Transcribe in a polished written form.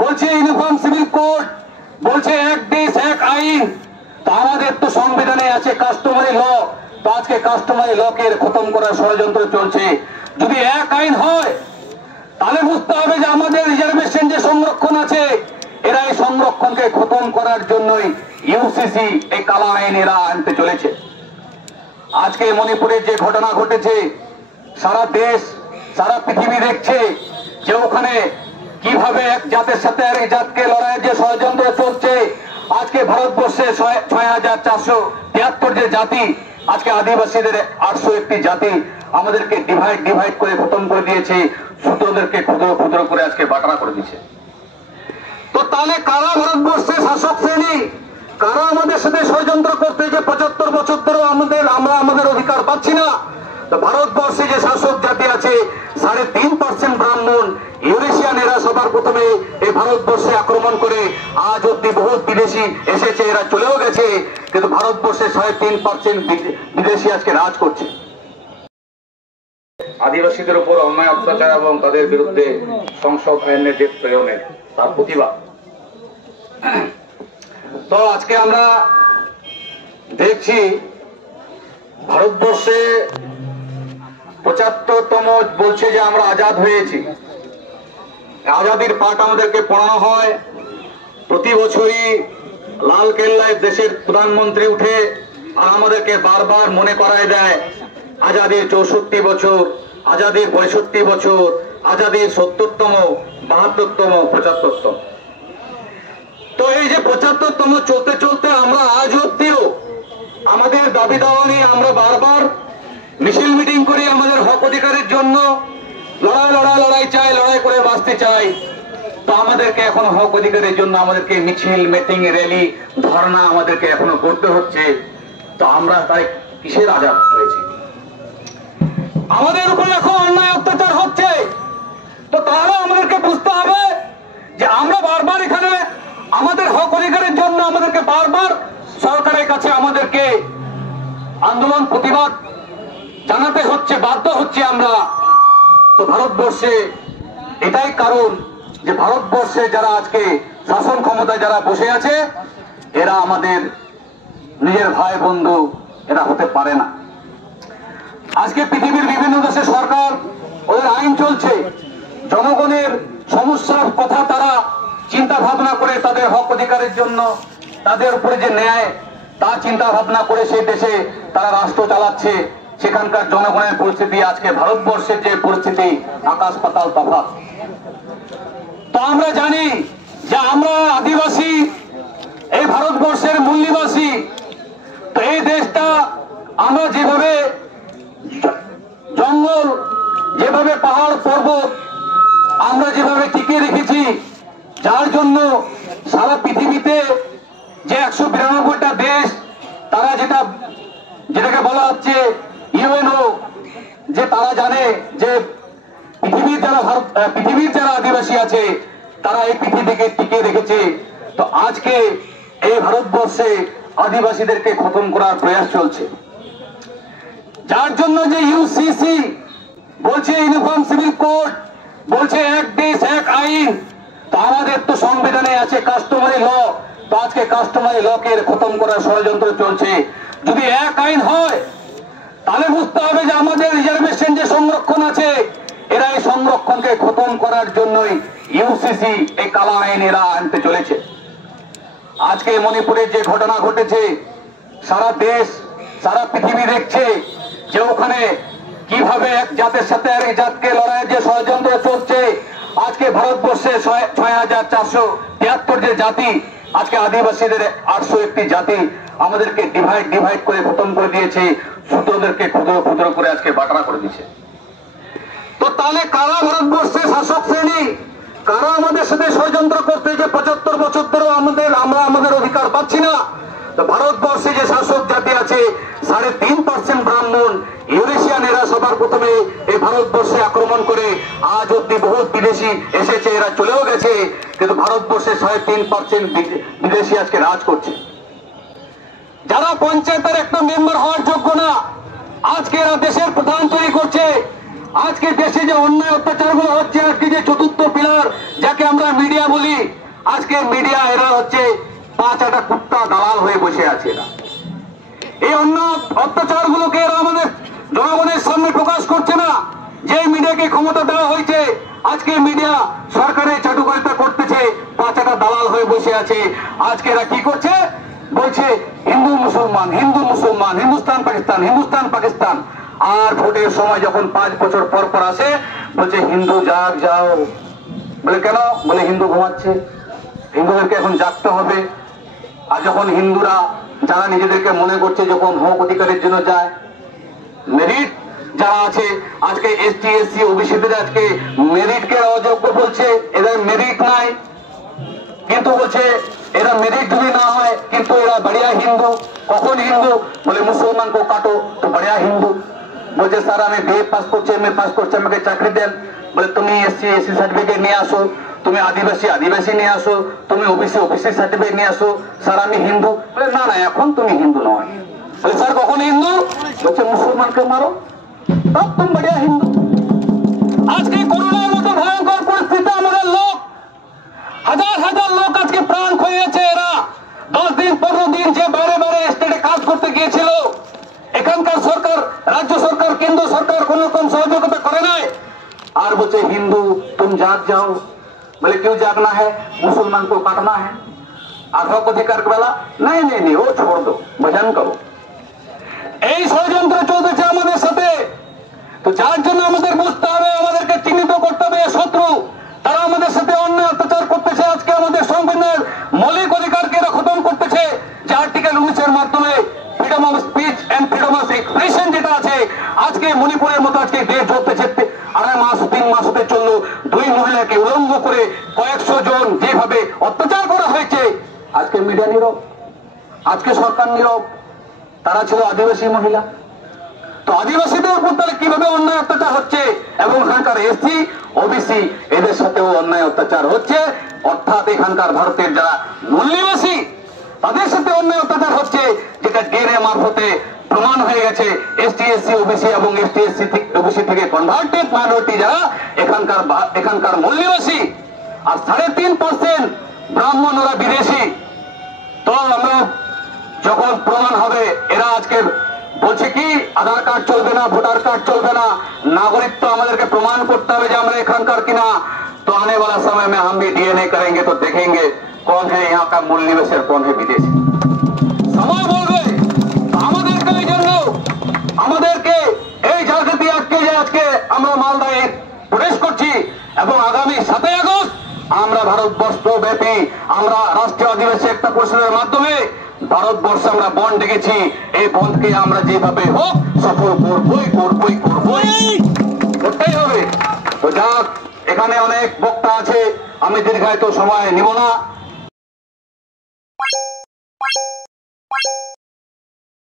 বলছে uniform civil code, বলছে এক দেশ এক আইন। তো আমাদের তো সংবিধানে আছে কাস্টমারি ল। তো আজকে কাস্টমারি লকে খতম করার ষড়যন্ত্র চলছে। যদি এক আইন হয় তাহলে বুঝতে হবে যে আমাদের রিজার্ভেশন যে সংরক্ষণ আছে, এরা এই সংরক্ষণকে খতম করার জন্যই ইউসিসি এই কালা আইন এরা আনতে চলেছে। আজকে মণিপুরের যে ঘটনা ঘটেছে, সারা দেশ সারা পৃথিবী দেখছে যে ওখানে কিভাবে এক জাতের সাথে আরেক জাতকে লড়াইয়ের যে ষড়যন্ত্র চলছে। আজকে ভারতবর্ষে ৬,৪৭৩ যে জাতি, আজকে আদিবাসীদের ৮০১টি জাতি আমাদেরকে ডিভাইড করে খতম করে দিয়েছে, শূদ্রদেরকে ক্ষুদ্র ক্ষুদ্র করে আজকে বাটনা করে দিচ্ছে। তো তাহলে কারা ভারতবর্ষের শাসক শ্রেণী, কারা আমাদের সাথে ষড়যন্ত্র করতে যে ৭৫ বছর ধরেও আমরা আমাদের অধিকার পাচ্ছি না? ভারতবর্ষে যে শাসক জাতি আছে ৩.৫% ব্রাহ্মণ, ইউরেশিয়ান, এরা সবার প্রথমে এই ভারতবর্ষে আক্রমণ করে আজ অব্দি বহুত বিদেশি এসেছে, এরা চলেও গেছে, কিন্তু ভারতবর্ষে ৩.৫% বিদেশি আজকে রাজ করছে। আদিবাসীদের উপর অন্যায় অত্যাচার এবং তাদের বিরুদ্ধে সংসদ আইনের যে প্রয়োগের তার প্রতিবাদ। তো আজকে আমরা দেখছি ভারতবর্ষে ৭৫তম বলছে যে আমরা আজাদ হয়েছি। আজাদির পাঠ আমাদেরকে পড়ানো হয়। প্রতি বছরই লাল কেল্লায় দেশের প্রধানমন্ত্রী উঠে আর আমাদেরকে বারবার মনে করায় দেয় আজাদির ৬৪ বছর, আজাদির ৬৫ বছর, আজাদির ৭০তম, ৭২তম, ৭৫তম। তো এই যে ৭৫তম চলতে চলতে আমরা আজ অব্দিও আমাদের দাবি দাওয়া নিয়ে আমরা বারবার মিছিল মিটিং করি, আমাদের হক অধিকারের জন্য লড়াই চাই, লড়াই করে বাঁচতে চাই। তো আমাদেরকে এখন হক অধিকারের জন্য আমাদেরকে মিছিল, মিটিং, র্যালি, ধর্ণা আমাদেরকে এখনো করতে হচ্ছে। তো আমরা তাই কিসের আজাদ হয়েছি? আমাদের উপরে এখন অন্যায় অত্যাচার হচ্ছে। তো তাহলে আমাদেরকে বুঝতে হবে যে আমরা বারবার এখানে আমাদের হক অধিকারের জন্য আমাদেরকে বারবার সরকারের কাছে আমাদেরকে আন্দোলন প্রতিবাদ জানাতে হচ্ছে, বাধ্য হচ্ছে আমরা। তো ভারতবর্ষে এটাই কারণ যে ভারতবর্ষে যারা আজকে শাসন ক্ষমতায় যারা বসে আছে, এরা আমাদের নিজের ভাই বন্ধু এরা হতে পারে না। আজকে পৃথিবীর বিভিন্ন দেশে সরকার ওদের আইন চলছে, জনগণের সমস্যার কথা তারা চিন্তা ভাবনা করে তাদের হক অধিকারের জন্য তাদের উপরে যে ন্যায় তা চিন্তা ভাবনা করে সেই দেশে তারা রাষ্ট্র চালাচ্ছে। সেখানকার জনগণের পরিস্থিতি আজকে ভারতবর্ষের যে পরিস্থিতি আকাশ পাতাল তফাৎ। তো আমরা জানি যে আমরা আদিবাসী, এই ভারতবর্ষের মূল নিবাসী। তো এই দেশটা আমরা যেভাবে জঙ্গল, যেভাবে পাহাড় পর্বত আমরা যেভাবে টিকিয়ে রেখেছি, যার জন্য সারা পৃথিবীতে যে ১৯২টা দেশ তারা যেটাকে বলা হচ্ছে ইউএনও, যে তারা জানে যে পৃথিবীর যারা আদিবাসী আছে তারা এই পৃথিবীকে টিকিয়ে রেখেছে। তো আজকে এই ভারতবর্ষে আদিবাসীদেরকে খতম করার প্রয়াস চলছে, যার জন্য যে ইউসিসি বলছে ইউনিফর্ম সিভিল কোড, বলছে এক দেশ এক আইন। তো আমাদের তো সংবিধানে আছে কাস্টমারি ল। তো আজকে কাস্টমারি লকে খতম করার ষড়যন্ত্র চলছে। যদি এক আইন হয় তাহলে বুঝতে হবে যে আমাদের রিজার্ভেশন যে সংরক্ষণ আছে, এরা এই সংরক্ষণকে খতম করার জন্যই ইউসিসি এই কালা আইন এরা আনতে চলেছে। আজকে মণিপুরের যে ঘটনা ঘটেছে, সারা দেশ সারা পৃথিবী দেখছে যে ওখানে কিভাবে এক জাতের সাথে আরেক জাতকে লড়াইয়ের যে ষড়যন্ত্র চলছে। আজকে ভারতবর্ষে ৬,৪৭৩ যে জাতি, আজকে আদিবাসীদের ৮০১টি জাতি আমাদেরকে ডিভাইড করে খতম করে দিয়েছে, শূদ্রদেরকে ক্ষুদ্র ক্ষুদ্র করে আজকে বাটনা করে দিচ্ছে। তো তাহলে কারা ভারতবর্ষের শাসক শ্রেণী, কারা আমাদের সাথে ষড়যন্ত্র করতে যে ৭৫ বছর ধরেও আমরা আমাদের অধিকার পাচ্ছি না? ভারতবর্ষে যে শাসক জাতি আছে ৩.৫% ব্রাহ্মণ, ইউরেশিয়ান, এরা সবার প্রথমে এই ভারতবর্ষে আক্রমণ করে আজ অব্দি বহুত বিদেশি এসেছে, এরা চলেও গেছে, কিন্তু ভারতবর্ষে ৩.৫% বিদেশি আজকে রাজ করছে। যারা পঞ্চায়েতের একটা মেম্বার হওয়ার যোগ্য না, আজকে এরা দেশের প্রধান তৈরি করছে। আজকে দেশে যে অন্যায় অত্যাচার গুলো হচ্ছে, আজকে যে চতুর্থ পিলার যাকে আমরা মিডিয়া বলি, আজকে মিডিয়া এরা হচ্ছে 5-8টা কুত্তা দালাল হয়ে বসে আছে। এরা এই অন্য অত্যাচার গুলোকে এরা আমাদের জনগণের সামনে প্রকাশ করছে না। যে মিডিয়াকে ক্ষমতা দেওয়া হয়েছে, আজকে মিডিয়া সরকারের চাটুকারিতা করতেছে, 5-8টা দালাল হয়ে বসে আছে। আজকে এরা কি করছে, বলছে হিন্দু মুসলমান, হিন্দু মুসলমান, হিন্দুস্তান পাকিস্তান, হিন্দুস্তান পাকিস্তান। আর ভোটের সময় যখন 5 বছর পর পর আসে, বলছে হিন্দু জাগ যাও। বলে কেন? বলে হিন্দু ঘুমাচ্ছে, হিন্দুদেরকে এখন জাগতে হবে। আর যখন হিন্দুরা যারা নিজেদেরকে মনে করছে যখন হক অধিকারের জন্য যায়, মেরিট যারা আছে, আজকে এসটি এসসি ওবিসিদের আজকে মেরিটকে অযোগ্য বলছে, এদের মেরিট নাই। কিন্তু বলছে এরা মেরিট যদি না হয় কিন্তু এরা बढ़िया হিন্দু। কখন হিন্দু? বলে মুসলমান কো কাটো তো बढ़िया হিন্দু। বলছে স্যার আমি বিএ পাস করছি, এমএ পাস করছি, আমাকে চাকরি দেন। বলে তুমি এসসি এসসি সার্টিফিকেট নিয়ে আসো, তুমি আদিবাসী আদিবাসী নিয়ে আসো, তুমি ওবিসি ওবিসি সার্টিফিকেট নিয়ে আসো। স্যার আমি হিন্দু। বলে না না, এখন তুমি হিন্দু নয়। বলে স্যার কখন হিন্দু? বলছে মুসলমানকে মারো তব তুমি बढ़िया হিন্দু। আজকে করোনার মতো ভয়ঙ্কর পরিস্থিতি আমাদের লোক, হাজার হাজার লোক আজকে প্রাণ খোয়াছে। এরা 10 দিন 15 দিন যে বাইরে বাইরে স্টেটে কাজ করতে গিয়েছিল, এখানকার সরকার, রাজ্য সরকার, কেন্দ্র সরকার কোন রকম সহযোগিতা করে নাই। আর বলছে হিন্দু तुम जाग जाओ। बोले क्यों जागना है? मुसलमान को काटना है। हक अधिकार वाला नहीं नहीं नहीं, वो छोड़ दो, भजन करो। এই ষড়যন্ত্র চলতেছে আমাদের সাথে। তো যার জন্য আমাদের বুঝতে হবে, আমাদেরকে চিহ্নিত করতে হবে শত্রু। তারা আমাদের সাথে অন্যায় অত্যাচার করতেছে। আজকে আমাদের সংবিধানের মৌলিক অধিকারকে এরা খতম করতেছে। যে আর্টিকেল 19 এর মাধ্যমে freedom of speech and freedom of expression যেটা আছে, আজকে মণিপুরের মতো আজকে দেশ চলতেছে 2.5 মাস 3 মাস হতে চললো, 2 মহিলাকে উলঙ্গ করে কয়েকশো জন যেভাবে অত্যাচার করা হয়েছে। আজকে মিডিয়া নীরব, আজকে সরকার নীরব। তারা ছিল আদিবাসী মহিলা। তো আদিবাসীদের উপর তাহলে কিভাবে অন্যায় অত্যাচার হচ্ছে, এবং এখানকার এসসি ওবিসি এদের সাথেও অন্যায় অত্যাচার হচ্ছে। অর্থাৎ এখানকার ভারতের যারা মূল্যবাসী তাদের সাথে অন্যায় অত্যাচার হচ্ছে, যেটা ডিএনএ মারফতে প্রমাণ হয়ে গেছে। এসটি এসসি ওবিসি এবং এসটি এসসি ওবিসি থেকে কনভার্টেড মাইনরিটি যারা এখানকার মূল্যবাসী, আর 3.5% ব্রাহ্মণ, ওরা বিদেশি। তো আমরা যখন প্রমাণ হবে, এরা আজকে বলছে কি আধার কার্ড চলবে না, ভোটার কার্ড চলবে না, नागरिकत्व আমাদেরকে প্রমাণ করতে হবে যে আমরা এখানকার কিনা। तो आने वाला समय में हम भी डीएनए करेंगे तो देखेंगे कौन है यहाँ का मूल निवासी और कौन है विदेशी। সময় বলবে। আমাদেরকে এই জন্য আমাদেরকে এই জায়গাতে আজকে আমরা মালদায় প্রবেশ করছি, এবং আগামী 7 আগস্ট আমরা ভারতবর্ষ ব্যাপী আমরা রাষ্ট্রীয় আদিবাসী একটা পরিষদের মাধ্যমে ভারতবর্ষে আমরা বন্ধ ডেকেছি। এই বন্ধকে আমরা যেভাবে হোক সফল করবই করতেই হবে। তো যাক, এখানে অনেক বক্তা আছে, আমি দীর্ঘায়িত সময় নিব না।